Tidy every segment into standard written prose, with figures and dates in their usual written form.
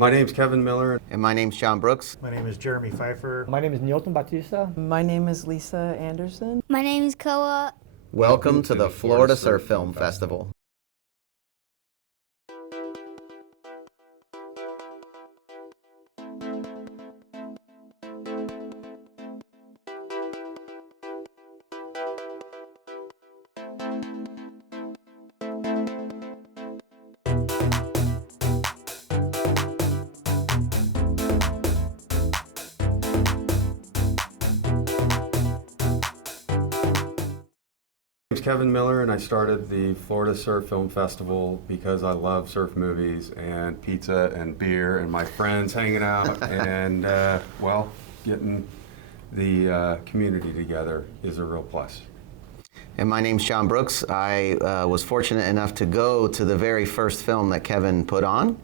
My name's Kevin Miller. And my name's John Brooks. My name is Jeremy Pfeiffer. My name is Nilton Batista. My name is Lisa Anderson. My name is Koa. Welcome to the Florida Surf Film Festival. My name's Kevin Miller, and I started the Florida Surf Film Festival because I love surf movies and pizza and beer and my friends hanging out and, well, getting the community together is a real plus. And my name's John Brooks. I was fortunate enough to go to the very first film that Kevin put on.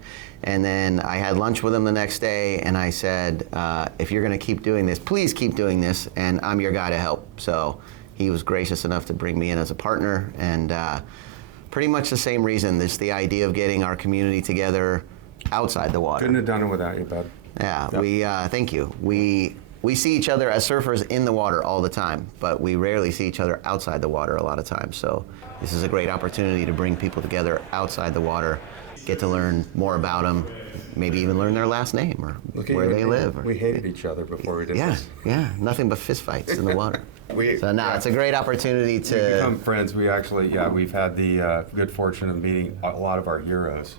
And then I had lunch with him the next day, and I said, if you're going to keep doing this, please keep doing this, and I'm your guy to help. So he was gracious enough to bring me in as a partner, and pretty much the same reason. This the idea of getting our community together outside the water. Couldn't have done it without you, bud. Yeah, Yep. we thank you. We see each other as surfers in the water all the time, but we rarely see each other outside the water a lot of times. So this is a great opportunity to bring people together outside the water, get to learn more about them, maybe even learn their last name or where they live. We hated each other before we did Yeah, this. yeah, nothing but fistfights in the water. So now yeah. it's a great opportunity We to become friends. We actually, we've had the good fortune of meeting a lot of our heroes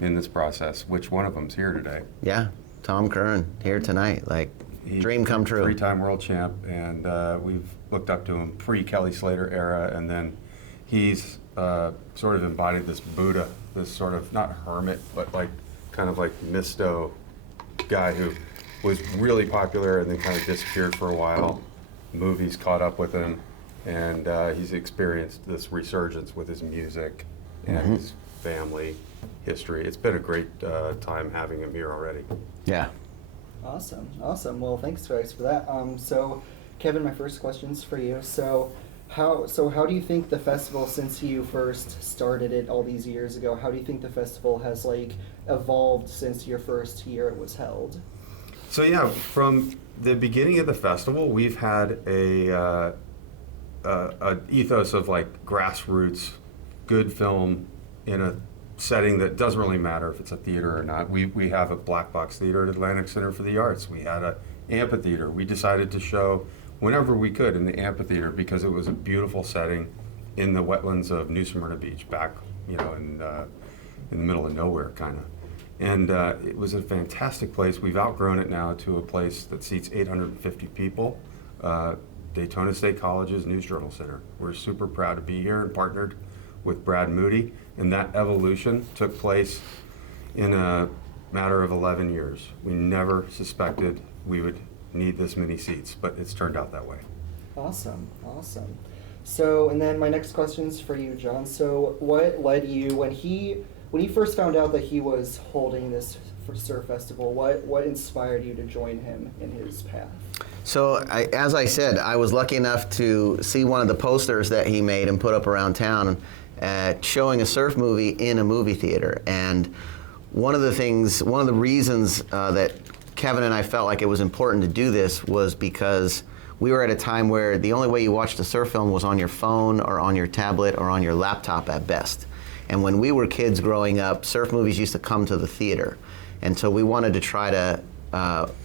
in this process, which one of them's here today. Yeah, Tom Curran here tonight, like dream come true. Three-time world champ, and we've looked up to him pre-Kelly Slater era, and then he's sort of embodied this Buddha, this sort of, not hermit, but like kind of like Misto guy who was really popular and then kind of disappeared for a while. Movies caught up with him, and he's experienced this resurgence with his music and his family history. It's been a great time having him here already. Yeah. Awesome, awesome. Well, thanks guys for that. So, Kevin, my first question's for you. So how do you think the festival, since you first started it all these years ago, how do you think the festival has like evolved since your first year it was held? So yeah, from the beginning of the festival, we've had a ethos of like grassroots, good film in a setting that doesn't really matter if it's a theater or not. We have a black box theater at Atlantic Center for the Arts. We had an amphitheater. We decided to show whenever we could in the amphitheater because it was a beautiful setting in the wetlands of New Smyrna Beach, back in the middle of nowhere, kind of. And it was a fantastic place. We've outgrown it now to a place that seats 850 people. Daytona State College's News Journal Center. We're super proud to be here and partnered with Brad Moody, and that evolution took place in a matter of 11 years. We never suspected we would need this many seats, but it's turned out that way. Awesome, awesome. So, and then my next question's for you, John. So, what led you when you first found out that he was holding this surf festival? What inspired you to join him in his path? So, as I said, I was lucky enough to see one of the posters that he made and put up around town showing a surf movie in a movie theater. And one of the reasons that Kevin and I felt like it was important to do this was because we were at a time where the only way you watched a surf film was on your phone or on your tablet or on your laptop at best. And when we were kids growing up, surf movies used to come to the theater. And so we wanted to try to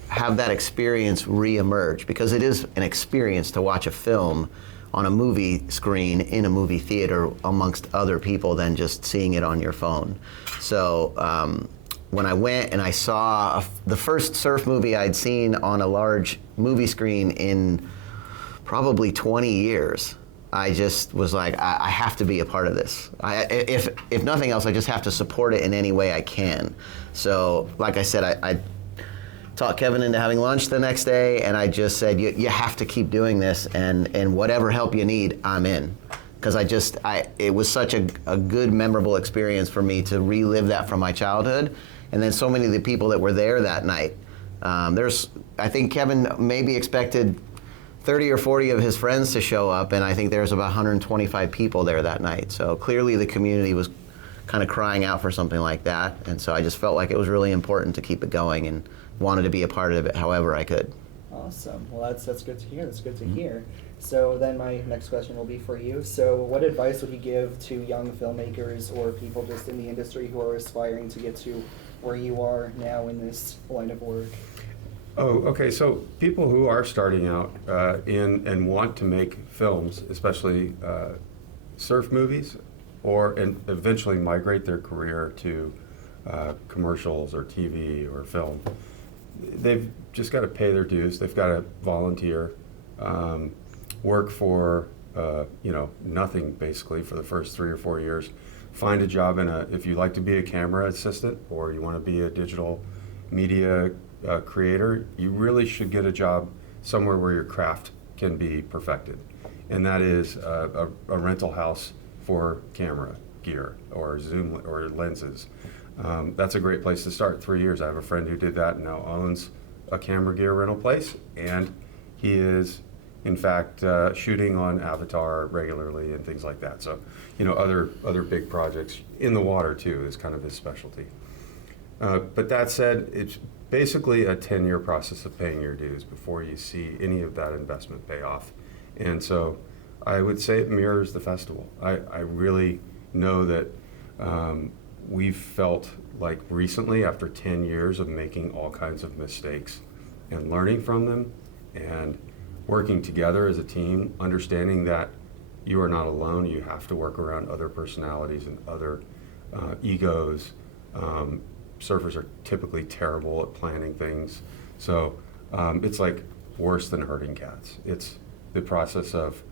have that experience re-emerge, because it is an experience to watch a film on a movie screen in a movie theater amongst other people than just seeing it on your phone. So when I went and I saw the first surf movie I'd seen on a large movie screen in probably 20 years, I just was like, I have to be a part of this. If nothing else, I just have to support it in any way I can. So, like I said, I talked Kevin into having lunch the next day, and I just said, you have to keep doing this, and whatever help you need, I'm in. Because it was such a good, memorable experience for me to relive that from my childhood. And then so many of the people that were there that night. I think Kevin maybe expected 30 or 40 of his friends to show up, and I think there was about 125 people there that night. So clearly the community was kind of crying out for something like that. And so I just felt like it was really important to keep it going and wanted to be a part of it however I could. Awesome. Well, that's good to hear. That's good to hear. So then my next question will be for you. So what advice would you give to young filmmakers or people just in the industry who are aspiring to get to where you are now in this line of work? Oh, okay. So people who are starting out in and want to make films, especially surf movies, and eventually migrate their career to commercials or TV or film, they've just got to pay their dues. They've got to volunteer, work for nothing basically for the first 3 or 4 years. Find a job if you like to be a camera assistant or you want to be a digital media creator, you really should get a job somewhere where your craft can be perfected. And that is a rental house for camera gear or zoom or lenses. That's a great place to start. 3 years. I have a friend who did that and now owns a camera gear rental place, and he is in fact shooting on Avatar regularly and things like that. So other big projects in the water too is kind of his specialty. But that said, it's basically a 10-year process of paying your dues before you see any of that investment pay off. And so I would say it mirrors the festival. I really know that we've felt like recently, after 10 years of making all kinds of mistakes and learning from them and working together as a team, understanding that you are not alone, you have to work around other personalities and other egos. Surfers are typically terrible at planning things. So it's like worse than herding cats. It's the process of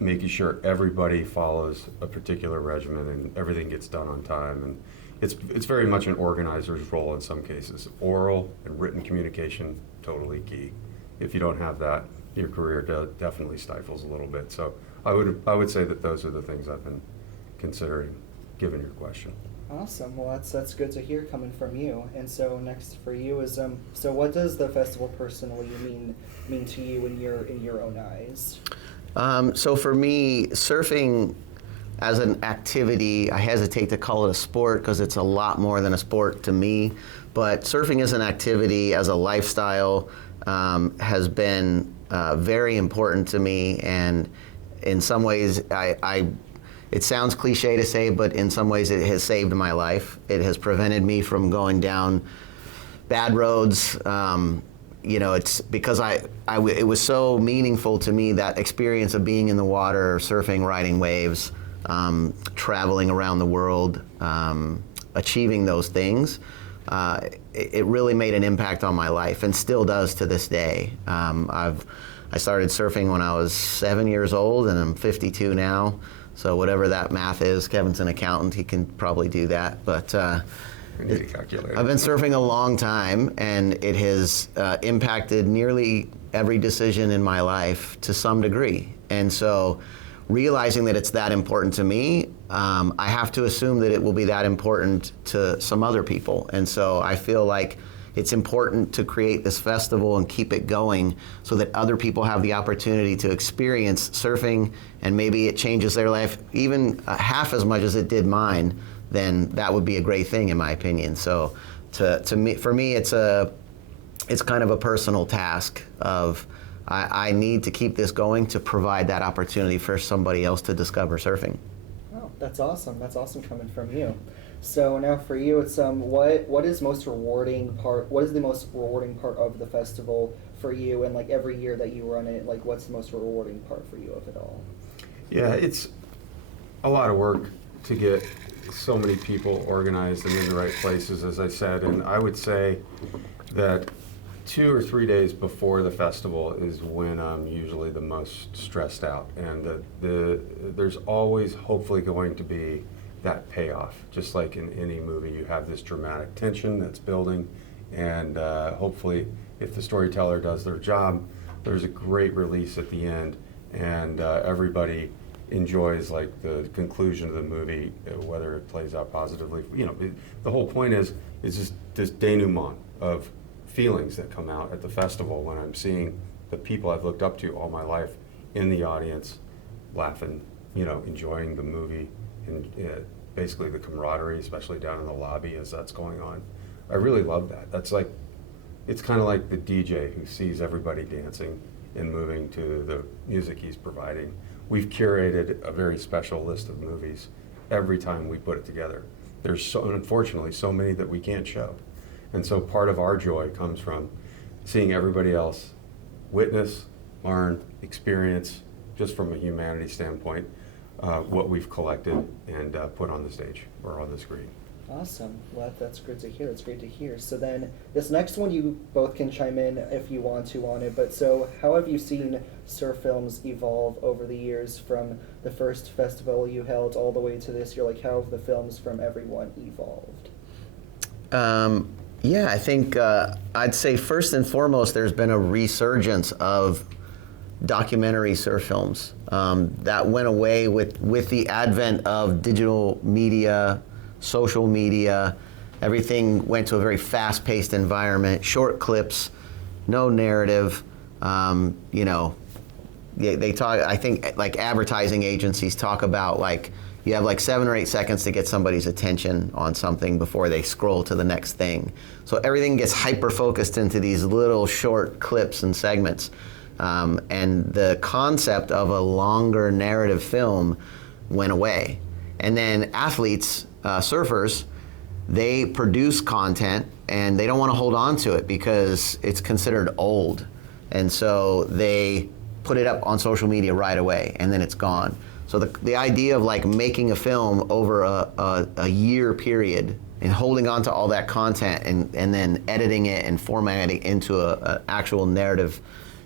making sure everybody follows a particular regimen and everything gets done on time. And it's very much an organizer's role in some cases. Oral and written communication, totally key. If you don't have that, your career definitely stifles a little bit. So I would say that those are the things I've been considering, given your question. Awesome. Well, that's good to hear coming from you. And so next for you is so what does the festival personally mean to you in your own eyes? So for me, surfing as an activity, I hesitate to call it a sport because it's a lot more than a sport to me. But surfing as an activity, as a lifestyle, has been very important to me, and in some ways, it sounds cliche to say, but in some ways it has saved my life. It has prevented me from going down bad roads. It's because it was so meaningful to me, that experience of being in the water, surfing, riding waves, traveling around the world, achieving those things. It really made an impact on my life and still does to this day. I started surfing when I was 7 years old, and I'm 52 now. So whatever that math is, Kevin's an accountant, he can probably do that. But I need a calculator. I've been surfing a long time, and it has impacted nearly every decision in my life to some degree. And so realizing that it's that important to me, I have to assume that it will be that important to some other people. And so I feel like it's important to create this festival and keep it going so that other people have the opportunity to experience surfing, and maybe it changes their life even half as much as it did mine. Then that would be a great thing, in my opinion. So for me, it's kind of a personal task of I need to keep this going to provide that opportunity for somebody else to discover surfing. Oh, that's awesome. That's awesome coming from you. So now for you, it's what is the most rewarding part of the festival for you, and like every year that you run it, like what's the most rewarding part for you of it all? Yeah, it's a lot of work to get so many people organized and in the right places, as I said, and I would say that 2 or 3 days before the festival is when I'm usually the most stressed out, and there's always hopefully going to be that payoff. Just like in any movie, you have this dramatic tension that's building, and hopefully if the storyteller does their job, there's a great release at the end, and everybody enjoys like the conclusion of the movie, whether it plays out positively. The whole point is just this denouement of feelings that come out at the festival when I'm seeing the people I've looked up to all my life in the audience, laughing, enjoying the movie, and basically the camaraderie, especially down in the lobby as that's going on. I really love that. That's like, it's kind of like the DJ who sees everybody dancing and moving to the music he's providing. We've curated a very special list of movies every time we put it together. There's so, unfortunately, so many that we can't show. And so part of our joy comes from seeing everybody else witness, learn, experience, just from a humanity standpoint, what we've collected and put on the stage or on the screen. Awesome. Well, that's good to hear. That's great to hear. So then, this next one, you both can chime in if you want to on it. But so, how have you seen surf films evolve over the years from the first festival you held all the way to this year? Like, how have the films from everyone evolved? Yeah, I think I'd say first and foremost, there's been a resurgence of documentary surf films that went away with the advent of digital media, social media. Everything went to a very fast-paced environment, short clips, no narrative. You know, they talk, I think, like advertising agencies talk about, like, you have like 7 or 8 seconds to get somebody's attention on something before they scroll to the next thing. So everything gets hyper-focused into these little short clips and segments. And the concept of a longer narrative film went away. And then athletes, surfers, they produce content and they don't want to hold on to it because it's considered old. And so they put it up on social media right away and then it's gone. So the idea of like making a film over a year period and holding on to all that content and then editing it and formatting it into an actual narrative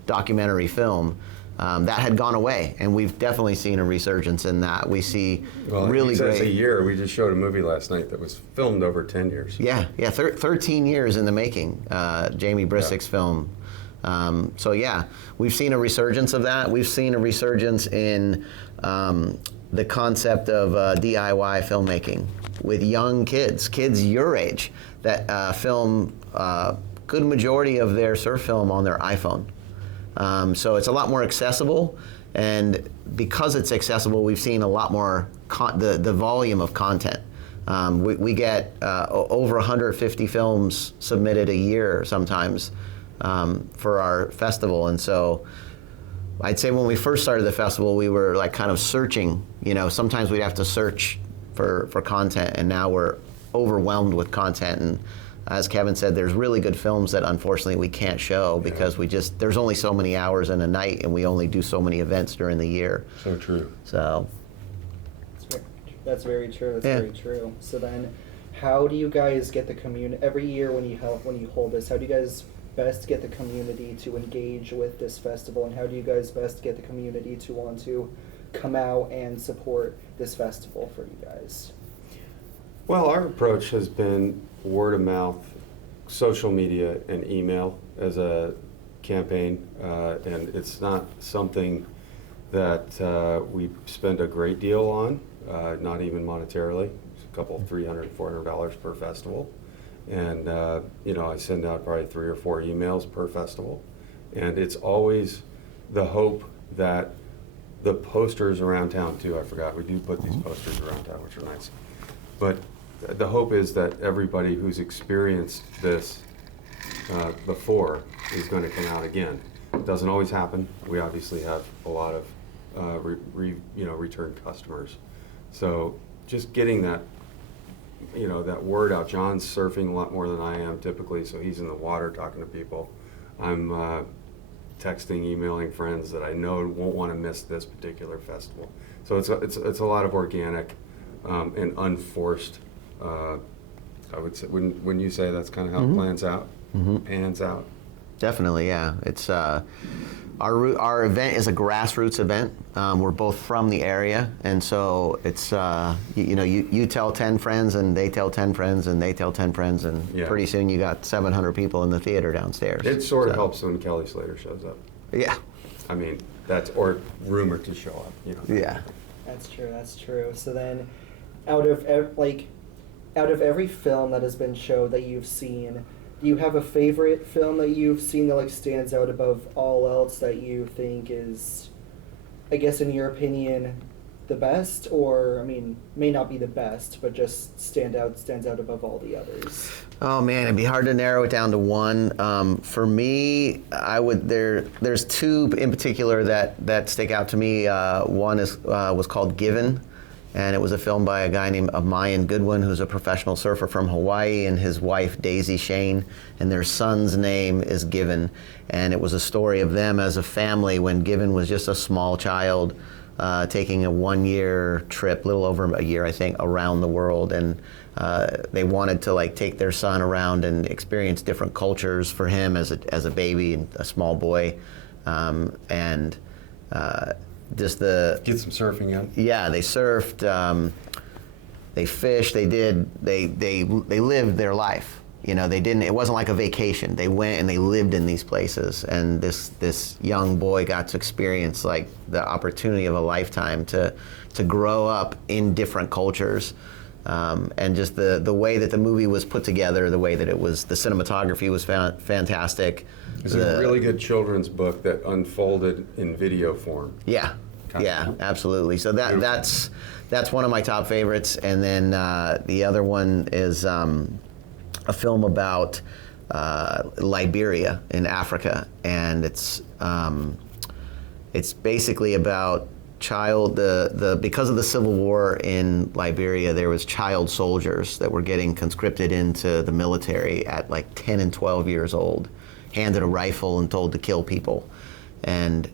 documentary film, that had gone away, and we've definitely seen a resurgence in that. We see really great. It's a year. We just showed a movie last night that was filmed over 10 years. Yeah, 13 years in the making. Jamie Brissick's film. So yeah, we've seen a resurgence of that. We've seen a resurgence in the concept of DIY filmmaking with young kids your age that film good majority of their surf film on their iPhone. So it's a lot more accessible, and because it's accessible, we've seen a lot more the volume of content. We get over 150 films submitted a year sometimes for our festival, and so I'd say when we first started the festival, we were like kind of searching. You know, sometimes we'd have to search for content, and now we're overwhelmed with content. And as Kevin said, there's really good films that unfortunately we can't show because there's only so many hours in a night, and we only do so many events during the year. So true. So that's very true. That's very true. So then, how do you guys get the community every year when you hold this? How do you guys best get the community to engage with this festival, and how do you guys best get the community to want to come out and support this festival for you guys? Well, our approach has been word of mouth, social media, and email as a campaign, and it's not something that we spend a great deal on, not even monetarily. It's a couple, $300, $400 per festival. And, you know, I send out probably 3 or 4 emails per festival. And it's always the hope that the posters around town, too, I forgot, we do put these posters around town, which are nice. But the hope is that everybody who's experienced this before is going to come out again. It doesn't always happen. We obviously have a lot of return customers. So just getting that, you know, that word out. John's surfing a lot more than I am typically, so he's in the water talking to people. I'm texting, emailing friends that I know won't want to miss this particular festival. So it's a lot of organic and unforced. I would say, when you say that's kind of how it pans out. Definitely, yeah. It's our event is a grassroots event. We're both from the area, and so it's you tell 10 friends, and they tell 10 friends, and they tell 10 friends, and pretty soon you got 700 people in the theater downstairs. It sort of helps when Kelly Slater shows up. Yeah. I mean, or rumored to show up. You know. Yeah. That's true. That's true. So then, out of every film that has been showed that you've seen, do you have a favorite film that you've seen that like stands out above all else that you think is, I guess in your opinion, the best, or I mean, may not be the best, but just stands out above all the others? Oh man, it'd be hard to narrow it down to one. For me, there's two in particular that stick out to me. One was called Given, and it was a film by a guy named Mayan Goodwin, who's a professional surfer from Hawaii, and his wife Daisy Shane, and their son's name is Given, and it was a story of them as a family when Given was just a small child, taking a 1-year trip, a little over a year I think, around the world, and they wanted to like take their son around and experience different cultures for him as a baby and a small boy, and just Get some surfing in. yeah, they surfed, they fished, they lived their life. You know, it wasn't like a vacation. They went and they lived in these places, and this young boy got to experience like the opportunity of a lifetime to grow up in different cultures. And just the way that the movie was put together, the way that the cinematography was fantastic. It's a really good children's book that unfolded in video form. Yeah, yeah, absolutely. So that's one of my top favorites. And then the other one is a film about Liberia in Africa, and it's basically about because of the civil war in Liberia, there was child soldiers that were getting conscripted into the military at like 10 and 12 years old, handed a rifle and told to kill people. And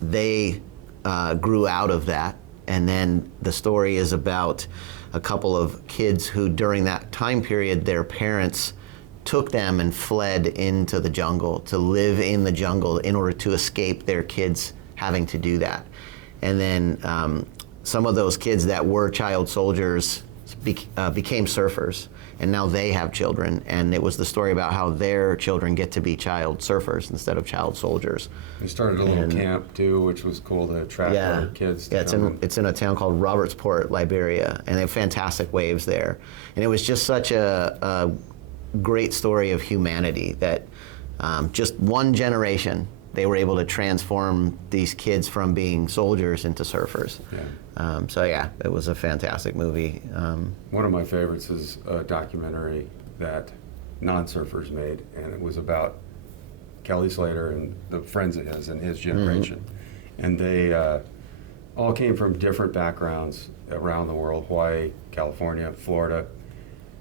they grew out of that. And then the story is about a couple of kids who, during that time period, their parents took them and fled into the jungle to live in the jungle in order to escape their kids having to do that. And then some of those kids that were child soldiers became surfers, and now they have children. And it was the story about how their children get to be child surfers instead of child soldiers. They started a little camp too, which was cool to attract other kids. It's in a town called Robertsport, Liberia, and they have fantastic waves there. And it was just such a great story of humanity that just one generation, they were able to transform these kids from being soldiers into surfers. Yeah. So yeah, it was a fantastic movie. One of my favorites is a documentary that non-surfers made, and it was about Kelly Slater and the friends of his and his generation. And they all came from different backgrounds around the world, Hawaii, California, Florida,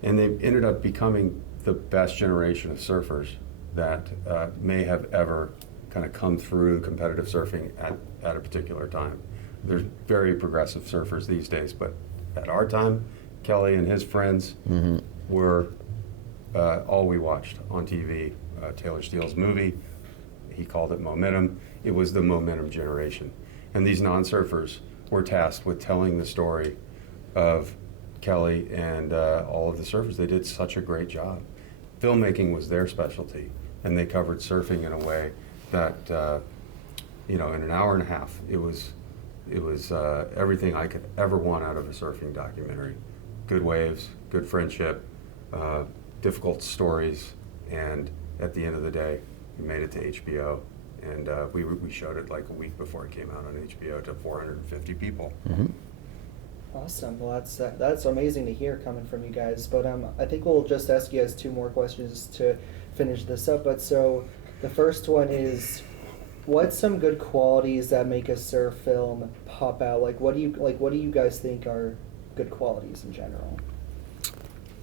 and they ended up becoming the best generation of surfers that may have ever kind of come through competitive surfing at a particular time. There's very progressive surfers these days, but at our time, Kelly and his friends were all we watched on TV. Taylor Steele's movie, he called it Momentum. It was the Momentum generation. And these non-surfers were tasked with telling the story of Kelly and all of the surfers. They did such a great job. Filmmaking was their specialty, and they covered surfing in a way that, in an hour and a half, it was everything I could ever want out of a surfing documentary. Good waves, good friendship, difficult stories, and at the end of the day, we made it to HBO, and we showed it like a week before it came out on HBO to 450 people. Awesome. Well, that's amazing to hear coming from you guys. But I think we'll just ask you guys 2 more questions to finish this up. But so the first one is, what's some good qualities that make a surf film pop out? What do you guys think are good qualities in general?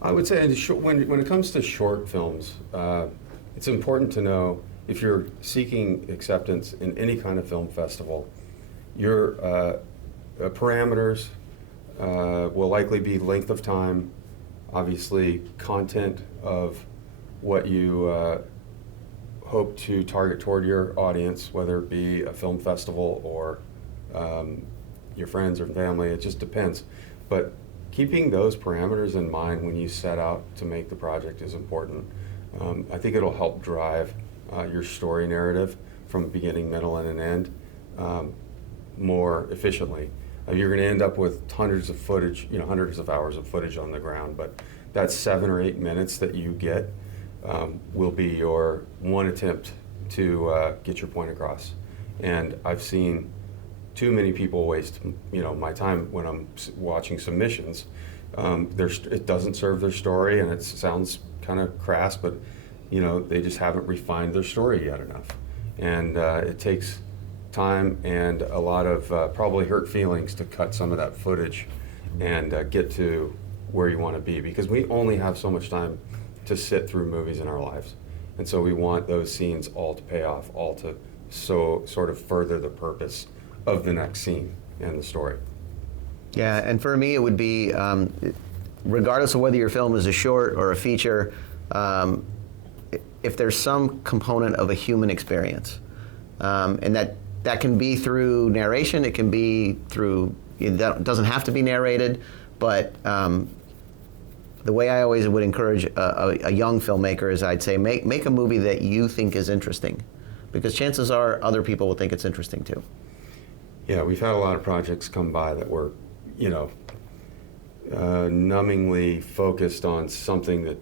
I would say when it comes to short films, it's important to know if you're seeking acceptance in any kind of film festival, your parameters will likely be length of time, obviously content of what you hope to target toward your audience, whether it be a film festival or your friends or family, it just depends. But keeping those parameters in mind when you set out to make the project is important. I think it'll help drive your story narrative from beginning, middle, and an end more efficiently. You're going to end up with hundreds of footage, hundreds of hours of footage on the ground, but that 7 or 8 minutes that you get will be your one attempt to get your point across. And I've seen too many people waste, my time when I'm watching submissions. It doesn't serve their story, and it sounds kind of crass, but they just haven't refined their story yet enough. And it takes time and a lot of probably hurt feelings to cut some of that footage and get to where you want to be, because we only have so much time to sit through movies in our lives. And so we want those scenes all to pay off, all to sort of further the purpose of the next scene and the story. Yeah, and for me it would be, regardless of whether your film is a short or a feature, if there's some component of a human experience, and that can be through narration, it can be through, that doesn't have to be narrated, but the way I always would encourage a young filmmaker is I'd say make a movie that you think is interesting, because chances are other people will think it's interesting too. Yeah, we've had a lot of projects come by that were, numbingly focused on something that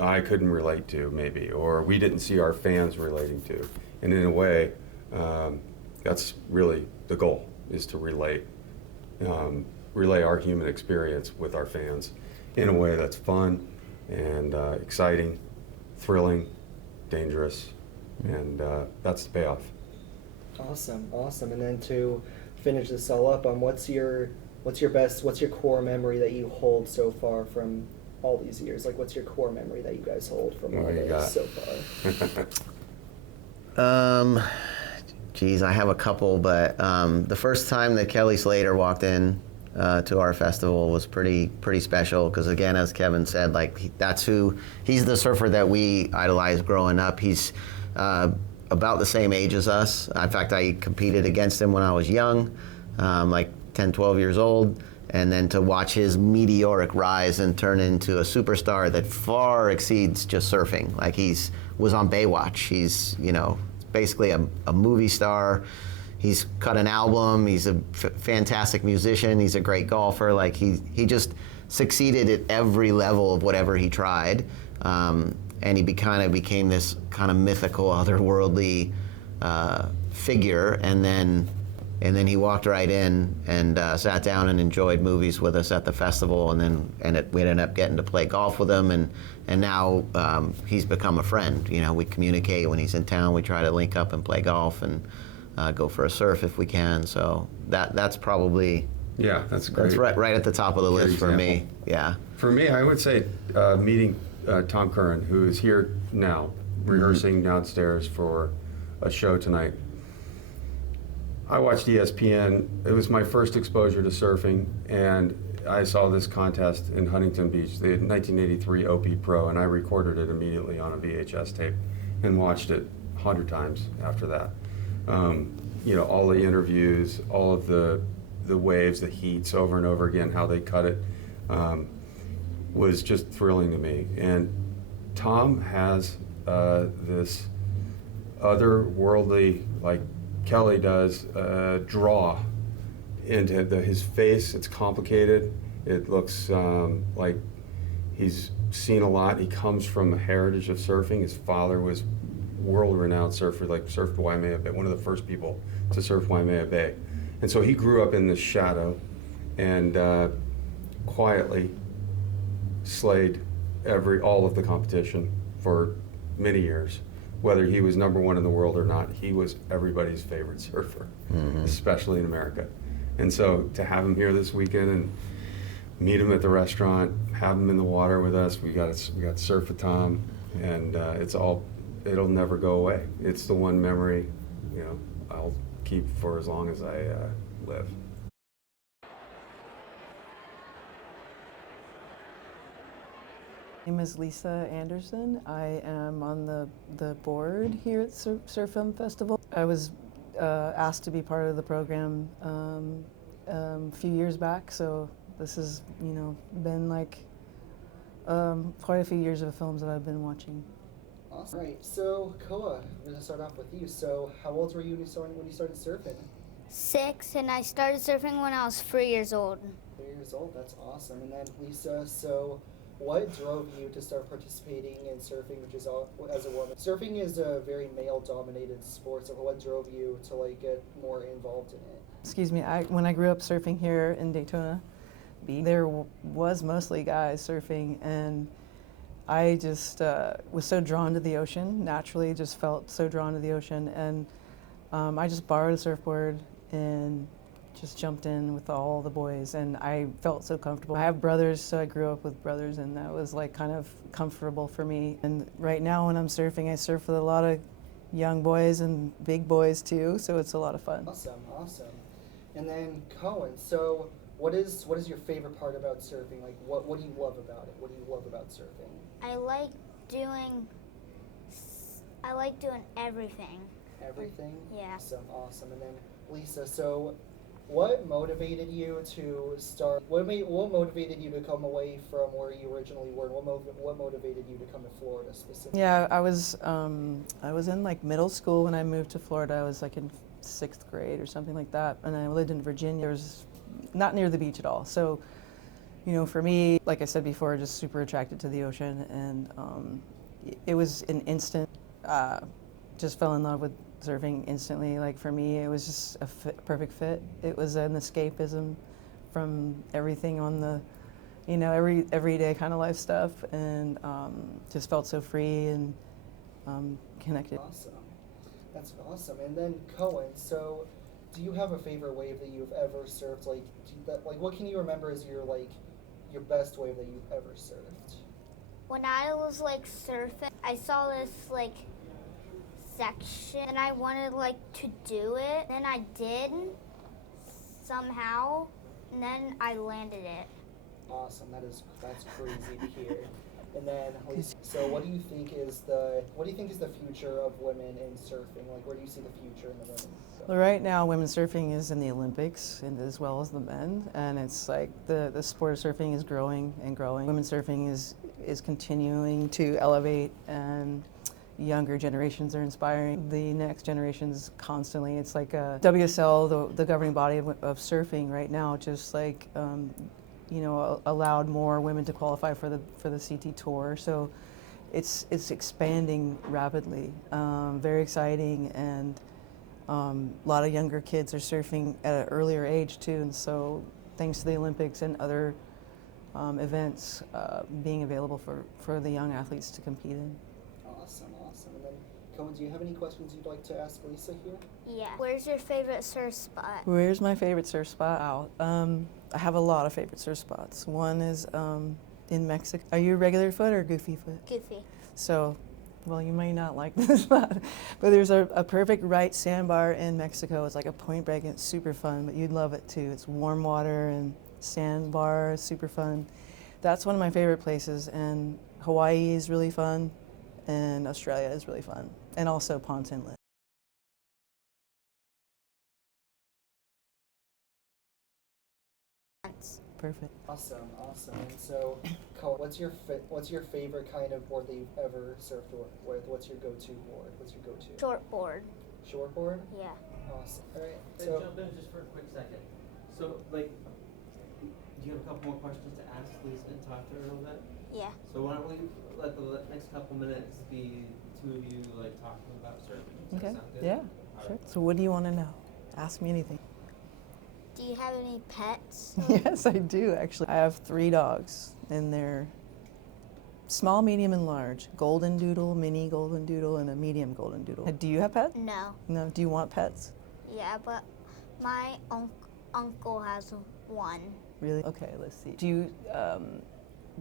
I couldn't relate to, maybe, or we didn't see our fans relating to. And in a way, that's really the goal, is to relay our human experience with our fans in a way that's fun and exciting, thrilling, dangerous, and that's the payoff. Awesome. And then to finish this all up, what's your core memory that you hold so far from all these years? Like, what's your core memory that you guys hold from all this so far? Geez, I have a couple, but the first time that Kelly Slater walked in to our festival was pretty special, because again, as Kevin said, like he's the surfer that we idolized growing up. He's about the same age as us. In fact, I competed against him when I was young, like 10, 12 years old, and then to watch his meteoric rise and turn into a superstar that far exceeds just surfing. Like was on Baywatch. He's, basically a movie star. He's cut an album. He's a fantastic musician. He's a great golfer. Like he just succeeded at every level of whatever he tried. And he kind of became this kind of mythical, otherworldly figure. And then he walked right in and sat down and enjoyed movies with us at the festival. And we ended up getting to play golf with him. And now he's become a friend. We communicate when he's in town. We try to link up and play golf and go for a surf if we can. So that's probably, yeah, that's great. That's right at the top of the list for example. me. Yeah. For me, I would say meeting Tom Curran, who is here now, rehearsing downstairs for a show tonight. I watched ESPN. It was my first exposure to surfing, and I saw this contest in Huntington Beach, the 1983 OP Pro, and I recorded it immediately on a VHS tape and watched it 100 times after that. All the interviews, all of the waves, the heats over and over again, how they cut it, was just thrilling to me. And Tom has this otherworldly, like Kelly does, draw into his face. It's complicated. It looks like he's seen a lot. He comes from a heritage of surfing. His father was world-renowned surfer, like surfed Waimea Bay, one of the first people to surf Waimea Bay. And so he grew up in the shadow and quietly slayed all of the competition for many years. Whether he was number one in the world or not, he was everybody's favorite surfer, especially in America. And so to have him here this weekend and meet him at the restaurant, have him in the water with us, we got to surf with Tom, and it'll never go away. It's the one memory, I'll keep for as long as I live. My name is Lisa Anderson. I am on the board here at Surf Film Festival. I was asked to be part of the program a few years back, so this has been like quite a few years of films that I've been watching. Awesome. Right. So Koa, I'm going to start off with you. So how old were you when you started surfing? 6, and I started surfing when I was 3 years old. 3 years old. That's awesome. And then Lisa, so what drove you to start participating in surfing, which is as a woman? Surfing is a very male-dominated sport, so what drove you to get more involved in it? Excuse me, when I grew up surfing here in Daytona, there was mostly guys surfing, and I just was so drawn to the ocean, naturally just felt so drawn to the ocean, and I just borrowed a surfboard and just jumped in with all the boys, and I felt so comfortable. I have brothers, so I grew up with brothers, and that was like kind of comfortable for me. And right now when I'm surfing, I surf with a lot of young boys and big boys too, so it's a lot of fun. Awesome, awesome. And then Cohen, so what is your favorite part about surfing? Like what do you love about it? What do you love about surfing? I like doing everything. Everything? Yeah. Awesome, awesome. And then Lisa, so what motivated you to start, what motivated you to come away from where you originally were, and what motivated you to come to Florida specifically? Yeah, I was in like middle school when I moved to Florida. I was like in 6th grade or something like that, and I lived in Virginia. It was not near the beach at all. So, you know, for me, like I said before, just super attracted to the ocean, and it was an instant, just fell in love with surfing instantly. Like for me, it was just a perfect fit. It was an escapism from everything on the, you know, everyday kind of life stuff, and just felt so free and connected. Awesome. That's awesome. And then Cohen, so do you have a favorite wave that you've ever surfed? Like, what can you remember as your best wave that you've ever surfed? When I was like surfing, I saw this like section and I wanted like to do it. Then I did somehow, and then I landed it. Awesome. That's crazy to hear. And then, so what do you think is the future of women in surfing? Like, where do you see the future in the women? Well, right now, women's surfing is in the Olympics, and as well as the men, and it's like the sport of surfing is growing and growing. Women's surfing is continuing to elevate, and younger generations are inspiring the next generations constantly. It's like WSL, the governing body of surfing right now, just like you know, allowed more women to qualify for the CT Tour. So it's expanding rapidly, very exciting, and a lot of younger kids are surfing at an earlier age too. And so thanks to the Olympics and other events being available for the young athletes to compete in. Awesome. And then, Cohen, do you have any questions you'd like to ask Lisa here? Yeah. Where's your favorite surf spot? Where's my favorite surf spot? I have a lot of favorite surf spots. One is in Mexico. Are you regular foot or goofy foot? Goofy. So, well, you may not like this spot, but there's a perfect right sandbar in Mexico. It's like a point break, and it's super fun, but you'd love it too. It's warm water and sandbar, super fun. That's one of my favorite places, and Hawaii is really fun, and Australia is really fun, and also Ponce Inlet. Perfect. Awesome. And so, Cohen, what's your favorite kind of board that you've ever surfed with? What's your go-to board? Shortboard. Shortboard? Yeah. Awesome. All right. Can I jump in just for a quick second? So, like, do you have a couple more questions to ask Lisa and talk to her a little bit? Yeah. So why don't we let the next couple minutes be two of you like talking about surfing? Does Okay. that sound good? Yeah. All Sure. right. So, what do you want to know? Ask me anything. Do you have any pets? Yes, I do actually. I have 3 dogs, and they're small, medium, and large. Golden doodle, mini golden doodle, and a medium golden doodle. Do you have pets? No. No. Do you want pets? Yeah, but my uncle has one. Really? Okay, let's see. Do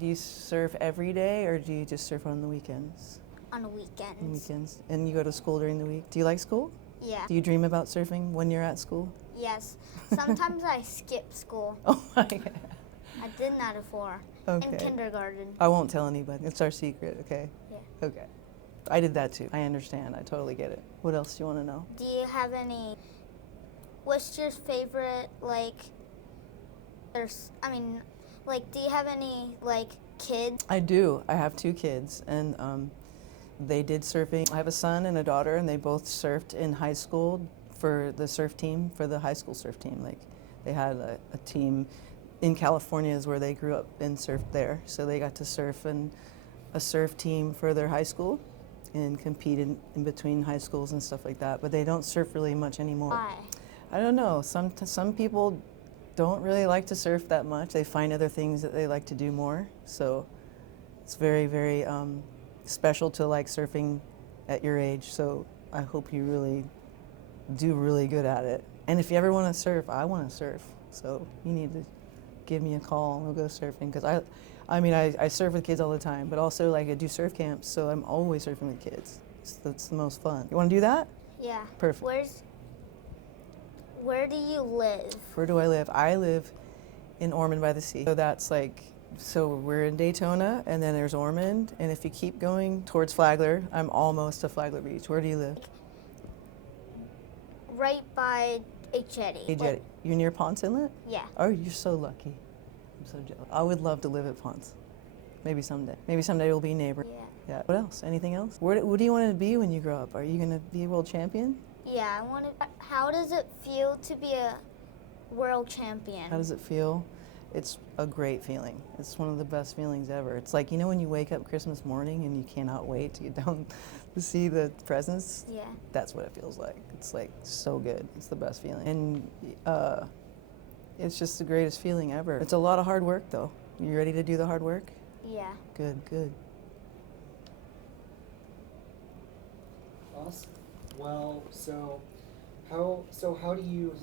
you surf every day, or do you just surf on the weekends? On the weekends. On weekends. And you go to school during the week. Do you like school? Yeah. Do you dream about surfing when you're at school? Yes. Sometimes I skip school. Oh my God. I did that before. Okay. In kindergarten. I won't tell anybody. It's our secret, okay? Yeah. Okay. I did that too. I understand. I totally get it. What else do you want to know? Do you have any? What's your favorite do you have any kids? I do. I have 2 kids, and they did surfing. I have a son and a daughter, and they both surfed in high school for the surf team, for the high school surf team. Like, they had a team in California is where they grew up and surfed there. So they got to surf in a surf team for their high school and compete in between high schools and stuff like that. But they don't surf really much anymore. Why? I don't know. Some people don't really like to surf that much. They find other things that they like to do more. So it's very, very special to like surfing at your age. So I hope you really do really good at it. And if you ever want to surf, I want to surf. So you need to give me a call and we'll go surfing. Because I surf with kids all the time, but also like I do surf camps. So I'm always surfing with kids. That's the most fun. You want to do that? Yeah. Perfect. Where do you live? Where do I live? I live in Ormond by the Sea. So that's like, so we're in Daytona, and then there's Ormond, and if you keep going towards Flagler, I'm almost to Flagler Beach. Where do you live? Right by a jetty. Hey, Jetty. You're near Ponce Inlet? Yeah. Oh, you're so lucky. I'm so jealous. I would love to live at Ponce. Maybe someday. Maybe someday we'll be neighbors. Yeah. Yeah. What else? Anything else? What do you want to be when you grow up? Are you going to be a world champion? Yeah, I want to. How does it feel to be a world champion? How does it feel? It's a great feeling. It's one of the best feelings ever. It's like, you know when you wake up Christmas morning and you cannot wait to get down to see the presents? Yeah. That's what it feels like. It's like so good. It's the best feeling. And it's just the greatest feeling ever. It's a lot of hard work though. You ready to do the hard work? Yeah. Good, good. Awesome. Well, how do you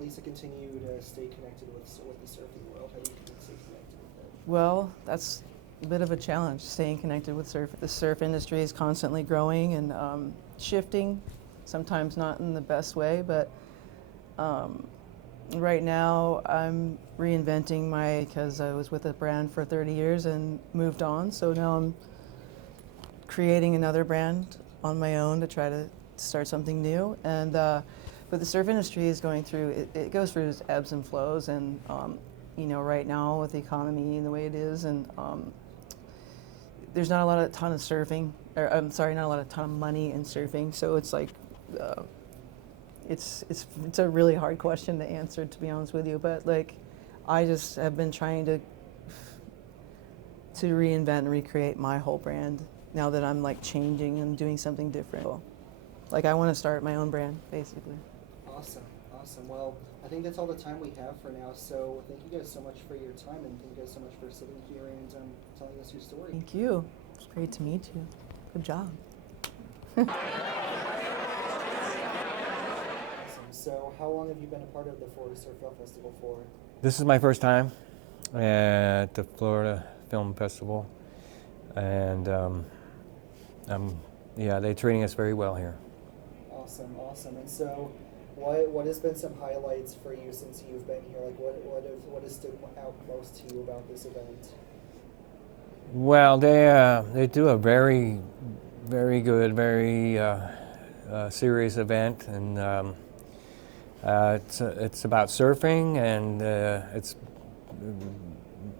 Lisa continue to stay connected with the surfing world? How do you stay connected with it? Well, that's a bit of a challenge, staying connected with surf. The surf industry is constantly growing and shifting, sometimes not in the best way, but right now I'm reinventing because I was with a brand for 30 years and moved on, so now I'm creating another brand on my own to try to start something new. And but the surf industry is going through, it goes through its ebbs and flows, and you know, right now with the economy and the way it is, and there's not a ton of surfing, or I'm sorry, not a ton of money in surfing, so it's like it's a really hard question to answer, to be honest with you, but like I just have been trying to reinvent and recreate my whole brand now that I'm like changing and doing something different. Like I want to start my own brand, basically. Awesome. Well, I think that's all the time we have for now. So thank you guys so much for your time, and thank you guys so much for sitting here and telling us your story. Thank you. It's great to meet you. Good job. Awesome. So how long have you been a part of the Florida Surf Film Festival for? This is my first time at the Florida Film Festival, and they're treating us very well here. Awesome. And so, what has been some highlights for you since you've been here? Like, what has stood out most to you about this event? Well, they do a very, very good, very serious event, and it's about surfing, and it's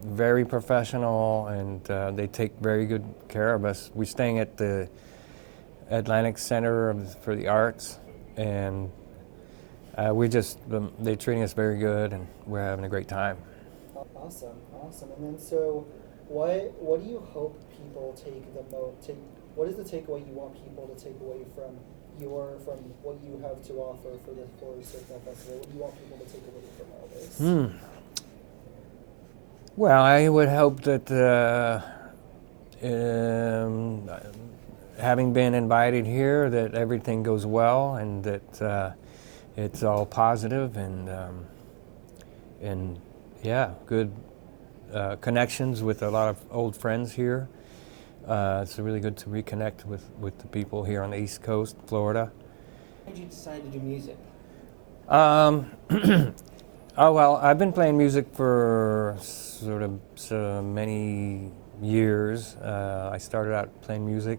very professional, and they take very good care of us. We're staying at the Atlantic Center for the Arts, and they're treating us very good, and we're having a great time. Awesome. And then, so what do you hope people what is the takeaway you want people to take away from what you have to offer for the Florida Surf Film Festival? What do you want people to take away from all this? Well, I would hope that having been invited here, that everything goes well, and that it's all positive, and good connections with a lot of old friends here. It's really good to reconnect with the people here on the East Coast, Florida. Why did you decide to do music? Oh, well, I've been playing music for sort of so many years. I started out playing music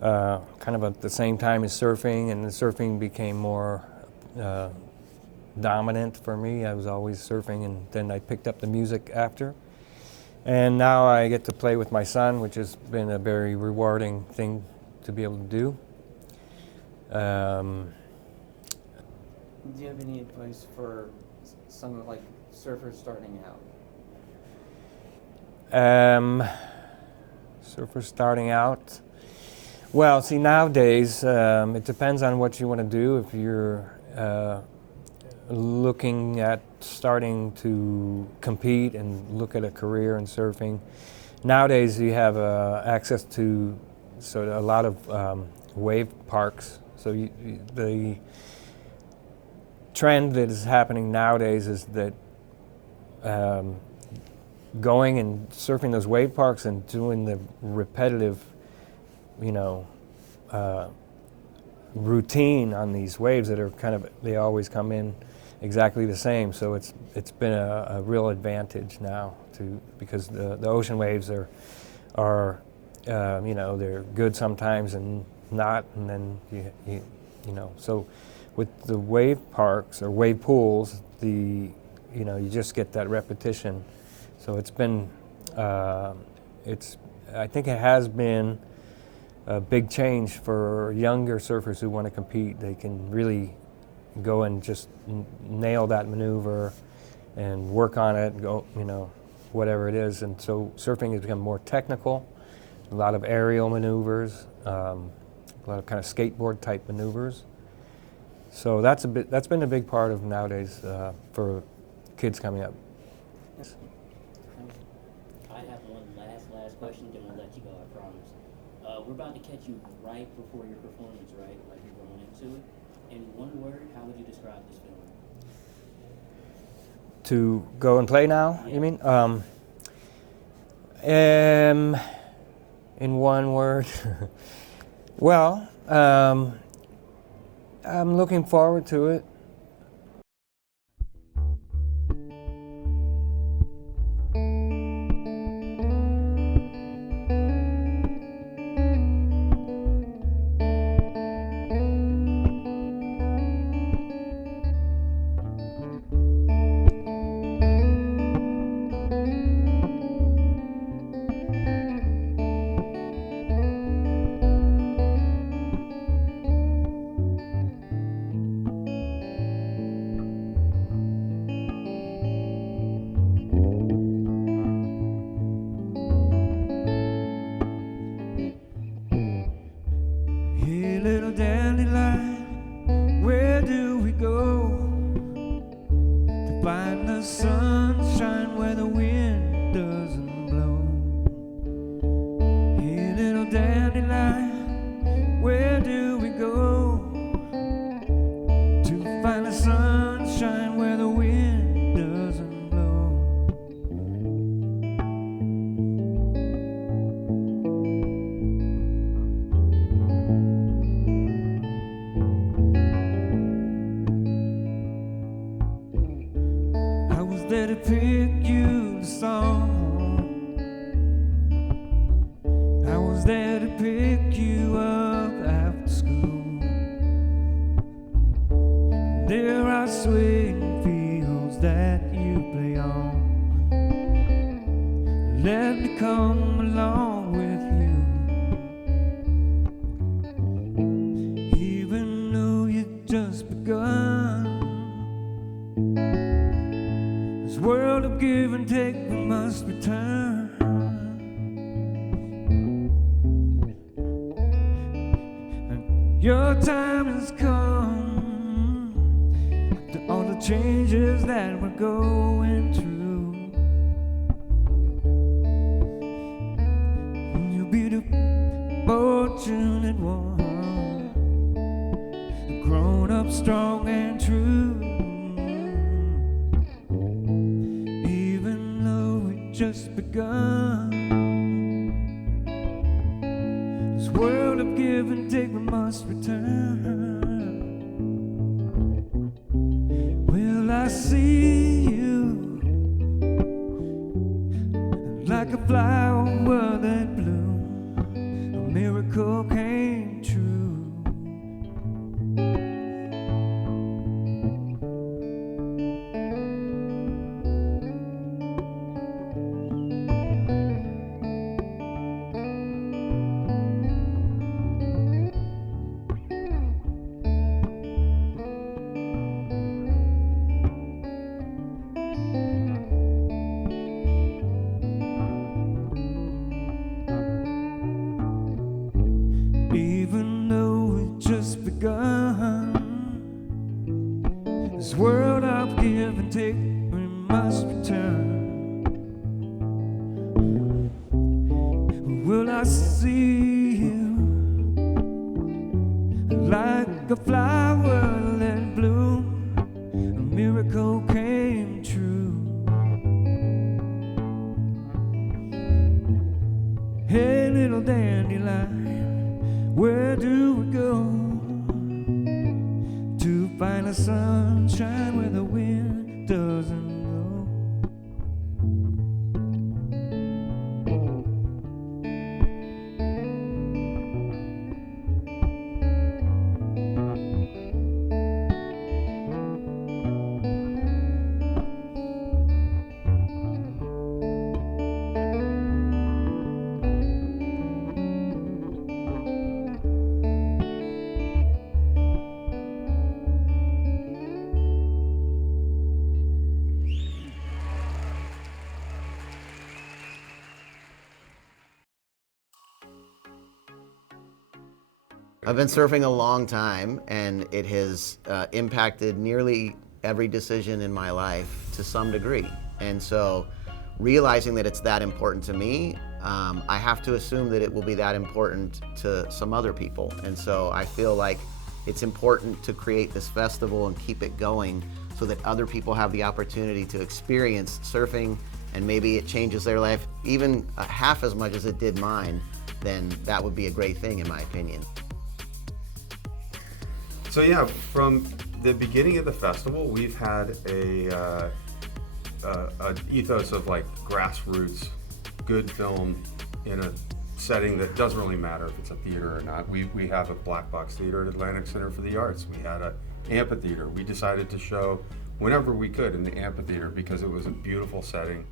kind of at the same time as surfing, and the surfing became more dominant for me. I was always surfing, and then I picked up the music after. And now I get to play with my son, which has been a very rewarding thing to be able to do. Do you have any advice for some like surfers starting out? Surfers starting out. Well, see, nowadays it depends on what you want to do. If you're looking at starting to compete and look at a career in surfing. Nowadays, you have access to sort of a lot of wave parks. So the trend that is happening nowadays is that going and surfing those wave parks and doing the repetitive, routine on these waves that are they always come in exactly the same. So it's been a real advantage now because the ocean waves are they're good sometimes and not, and then so with the wave parks or wave pools, you just get that repetition. So it's been I think it has been a big change for younger surfers who want to compete. They can really go and just nail that maneuver and work on it, whatever it is. And so surfing has become more technical, a lot of aerial maneuvers, a lot of kind of skateboard type maneuvers. So that's been a big part of nowadays for kids coming up. I have one last question, then we'll let you go, I promise. We're about to catch you right before your performance, right? Like you're going into it. In one word, how would you describe this film? To go and play now, Yeah. you mean? In one word, well, I'm looking forward to it. Hey, little dandelion, where do we go to find the sunshine where the wind doesn't blow? Hey, little dandelion, where do we go to find the sunshine where the wind doesn't blow? I was there to pick you the song. I was there to pick you up after school. There are swaying fields that you play on. Let me come along with you, even though you've just begun. This world of give and take, we must return. And your time has come to all the changes that we're going through. You'll be the fortunate one, grown up strong and true. Even though we just begun, this world of give and take, we must return. Will I see you like a flower that bloomed? A miracle came true. Even like a flower that bloomed, a miracle came true. Hey, little dandelion, where do we go to find the sunshine where the wind doesn't blow? I've been surfing a long time, and it has impacted nearly every decision in my life to some degree. And so, realizing that it's that important to me, I have to assume that it will be that important to some other people. And so I feel like it's important to create this festival and keep it going so that other people have the opportunity to experience surfing, and maybe it changes their life even half as much as it did mine. Then that would be a great thing, in my opinion. So yeah, from the beginning of the festival, we've had a ethos of like grassroots, good film in a setting that doesn't really matter if it's a theater or not. We have a black box theater at Atlantic Center for the Arts. We had an amphitheater. We decided to show whenever we could in the amphitheater because it was a beautiful setting.